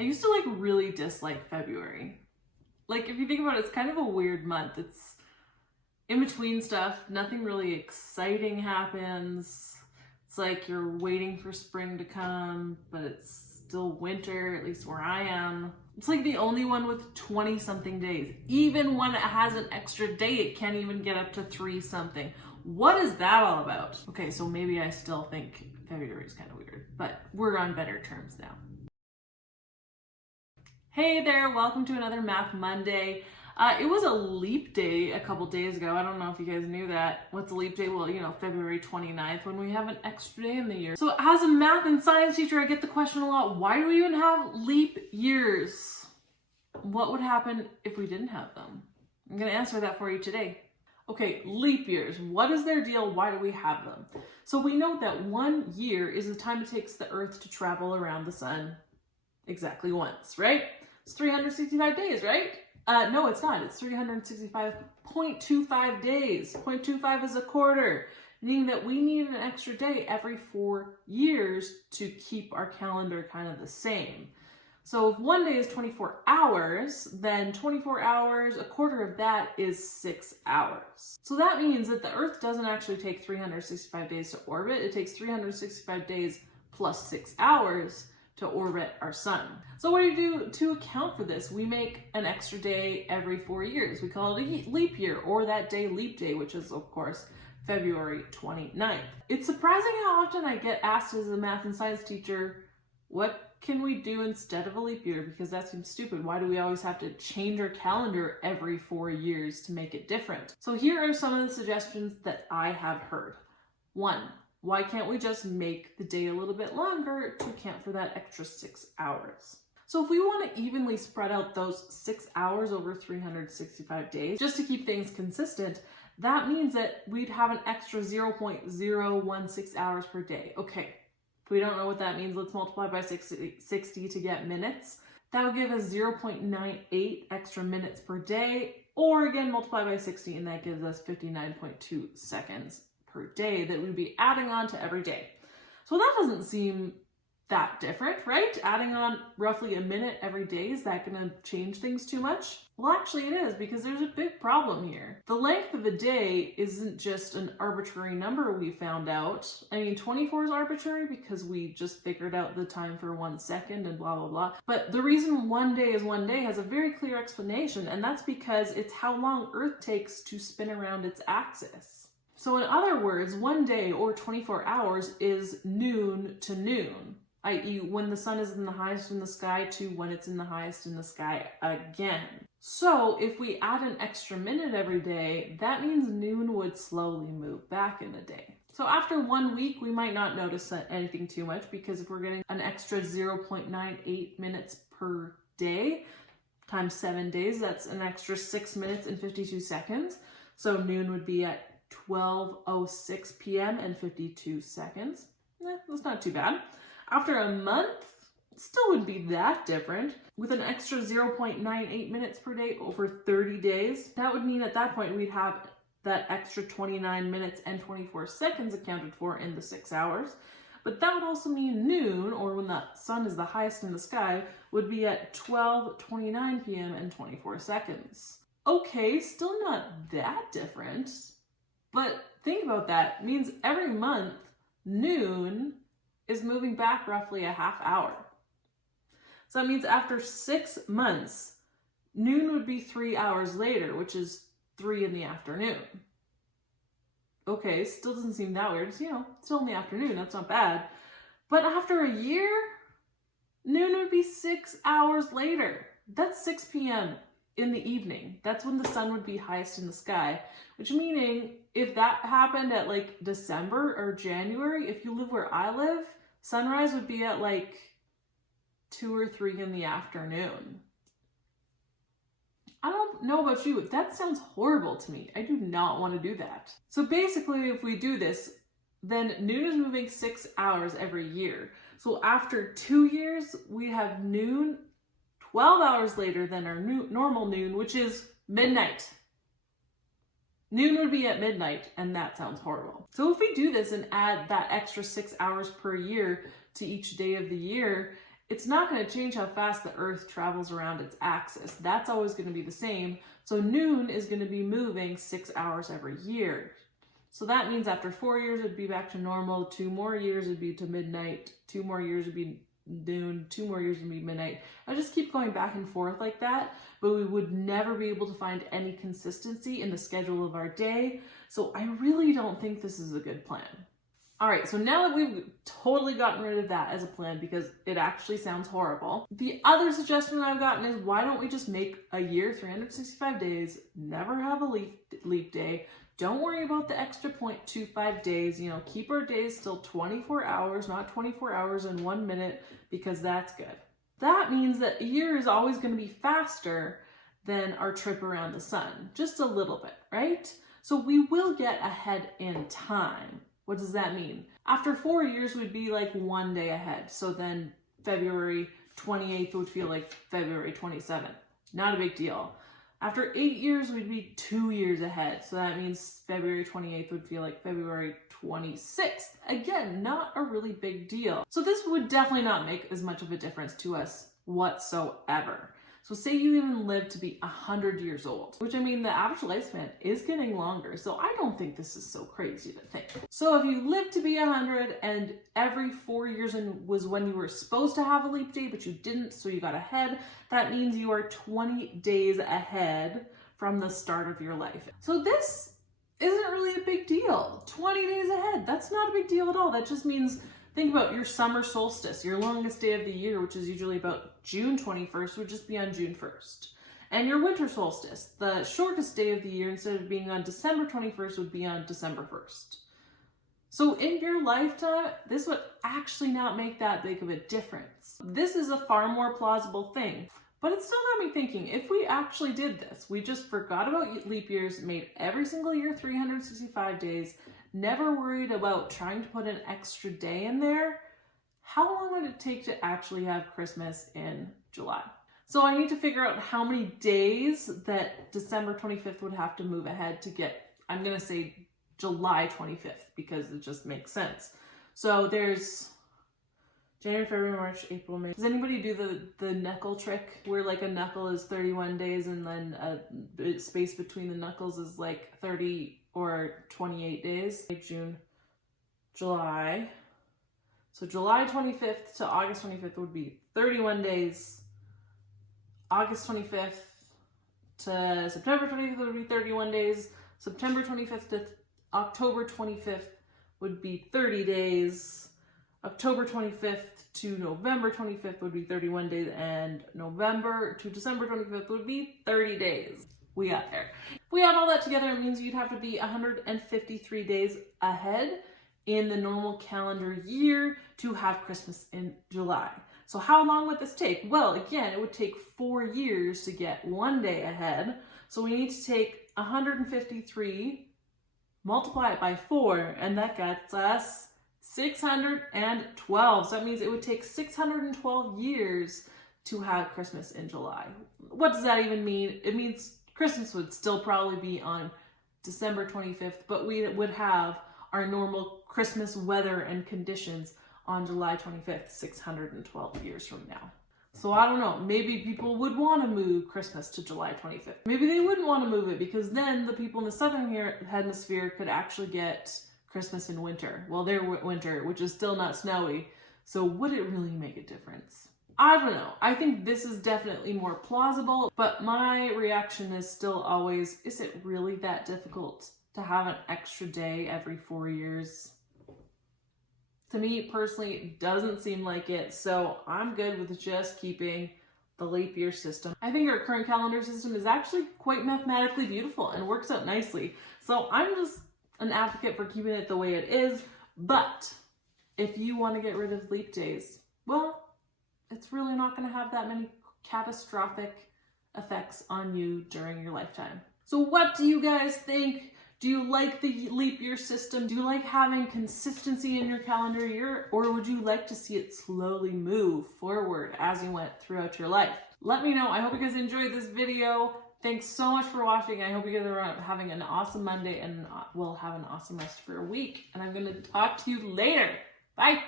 I used to like really dislike February. Like if you think about it, it's kind of a weird month. It's in between stuff. Nothing really exciting happens. It's like you're waiting for spring to come, but it's still winter, at least where I am. It's like the only one with 20 something days. Even when it has an extra day, it can't even get up to 3 something. What is that all about? Okay, so maybe I still think February is kind of weird, but we're on better terms now. Hey there, welcome to another Math Monday. It was a leap day a couple days ago. I don't know if you guys knew that. What's a leap day? Well, February 29th, when we have an extra day in the year. So as a math and science teacher, I get the question a lot, why do we even have leap years? What would happen if we didn't have them? I'm gonna answer that for you today. Okay, leap years, what is their deal? Why do we have them? So we know that 1 year is the time it takes the Earth to travel around the sun exactly once, right? It's 365 days, right? No, it's not. It's 365.25 days. 0.25 is a quarter, meaning that we need an extra day every 4 years to keep our calendar kind of the same. So if 1 day is 24 hours, then 24 hours, a quarter of that is 6 hours. So that means that the Earth doesn't actually take 365 days to orbit. It takes 365 days plus 6 hours to orbit our sun. So what do you do to account for this? We make an extra day every 4 years. We call it a leap year, or that day leap day, which is of course February 29th. It's surprising how often I get asked as a math and science teacher, what can we do instead of a leap year? Because that seems stupid. Why do we always have to change our calendar every 4 years to make it different? So here are some of the suggestions that I have heard. 1, why can't we just make the day a little bit longer to account for that extra 6 hours? So if we want to evenly spread out those 6 hours over 365 days, just to keep things consistent, that means that we'd have an extra 0.016 hours per day. Okay, if we don't know what that means, let's multiply by 60 to get minutes. That would give us 0.98 extra minutes per day, or again, multiply by 60, and that gives us 59.2 seconds per day that we'd be adding on to every day. So that doesn't seem that different, right? Adding on roughly a minute every day, is that gonna change things too much? Well, actually it is, because there's a big problem here. The length of a day isn't just an arbitrary number we found out. I mean, 24 is arbitrary because we just figured out the time for 1 second and blah, blah, blah. But the reason 1 day is 1 day has a very clear explanation, and that's because it's how long Earth takes to spin around its axis. So in other words, 1 day or 24 hours is noon to noon, i.e. when the sun is in the highest in the sky to when it's in the highest in the sky again. So if we add an extra minute every day, that means noon would slowly move back in a day. So after 1 week, we might not notice anything too much, because if we're getting an extra 0.98 minutes per day times 7 days, that's an extra 6 minutes and 52 seconds. So noon would be at 12:06 p.m. and 52 seconds. That's not too bad. After a month, it still wouldn't be that different. With an extra 0.98 minutes per day over 30 days, that would mean at that point we'd have that extra 29 minutes and 24 seconds accounted for in the 6 hours. But that would also mean noon, or when the sun is the highest in the sky, would be at 12:29 p.m. and 24 seconds. Okay, still not that different. But think about that. It means every month, noon is moving back roughly a half hour. So that means after 6 months, noon would be 3 hours later, which is 3 in the afternoon. Okay, still doesn't seem that weird. It's, still in the afternoon, that's not bad. But after a year, noon would be 6 hours later. That's 6 p.m. in the evening. That's when the sun would be highest in the sky, which meaning if that happened at like December or January, if you live where I live, sunrise would be at like 2 or 3 in the afternoon. I don't know about you, but that sounds horrible to me. I do not want to do that. So basically, if we do this, then noon is moving 6 hours every year. So after 2 years, we have noon 12 hours later than our normal noon, which is midnight. Noon would be at midnight, and that sounds horrible. So if we do this and add that extra 6 hours per year to each day of the year, it's not going to change how fast the Earth travels around its axis. That's always going to be the same. So noon is going to be moving 6 hours every year. So that means after 4 years, it'd be back to normal. 2 more years, it'd be to midnight. 2 more years, it'd be noon. 2 more years, it'd be midnight. I just keep going back and forth like that, but we would never be able to find any consistency in the schedule of our day. So I really don't think this is a good plan. All right, so now that we've totally gotten rid of that as a plan because it actually sounds horrible, the other suggestion I've gotten is why don't we just make a year 365 days, never have a leap day, don't worry about the extra 0.25 days, keep our days still 24 hours, not 24 hours and 1 minute, because that's good. That means that a year is always going to be faster than our trip around the sun, just a little bit, right? So we will get ahead in time. What does that mean? After 4 years, we'd be like 1 day ahead. So then February 28th would feel like February 27th. Not a big deal. After 8 years, we'd be 2 years ahead. So that means February 28th would feel like February 26th. Again, not a really big deal. So this would definitely not make as much of a difference to us whatsoever. So say you even live to be 100 years old, which I mean, the average lifespan is getting longer. So I don't think this is so crazy to think. So if you live to be 100 and every 4 years was when you were supposed to have a leap day, but you didn't, so you got ahead, that means you are 20 days ahead from the start of your life. So this isn't really a big deal. 20 days ahead, that's not a big deal at all. That just means, think about your summer solstice, your longest day of the year, which is usually about June 21st, would just be on June 1st. And your winter solstice, the shortest day of the year, instead of being on December 21st, would be on December 1st. So in your lifetime, this would actually not make that big of a difference. This is a far more plausible thing. But it still got me thinking, if we actually did this, we just forgot about leap years, made every single year 365 days, never worried about trying to put an extra day in there, how long would it take to actually have Christmas in July? So I need to figure out how many days that December 25th would have to move ahead to get, I'm going to say July 25th, because it just makes sense. So there's January, February, March, April, May. Does anybody do the knuckle trick where like a knuckle is 31 days and then a space between the knuckles is like 30 or 28 days? June, July. So July 25th to August 25th would be 31 days. August 25th to September 25th would be 31 days. September 25th to October 25th would be 30 days. October 25th to November 25th would be 31 days, and November to December 25th would be 30 days. We got there. If we add all that together, it means you'd have to be 153 days ahead in the normal calendar year to have Christmas in July. So how long would this take? Well, again, it would take 4 years to get 1 day ahead. So we need to take 153, multiply it by 4, and that gets us 612. So that means it would take 612 years to have Christmas in July. What does that even mean? It means Christmas would still probably be on December 25th, but we would have our normal Christmas weather and conditions on July 25th, 612 years from now. So I don't know, maybe people would want to move Christmas to July 25th. Maybe they wouldn't want to move it because then the people in the southern hemisphere could actually get Christmas in winter. Well, their winter, which is still not snowy. So would it really make a difference? I don't know. I think this is definitely more plausible, but my reaction is still always, is it really that difficult to have an extra day every 4 years? To me personally, it doesn't seem like it, so I'm good with just keeping the leap year system. I think our current calendar system is actually quite mathematically beautiful and works out nicely. So I'm just an advocate for keeping it the way it is, but if you want to get rid of leap days, well, it's really not going to have that many catastrophic effects on you during your lifetime. So what do you guys think? Do you like the leap year system? Do you like having consistency in your calendar year? Or would you like to see it slowly move forward as you went throughout your life? Let me know. I hope you guys enjoyed this video. Thanks so much for watching. I hope you guys are having an awesome Monday and will have an awesome rest of your week. And I'm going to talk to you later. Bye.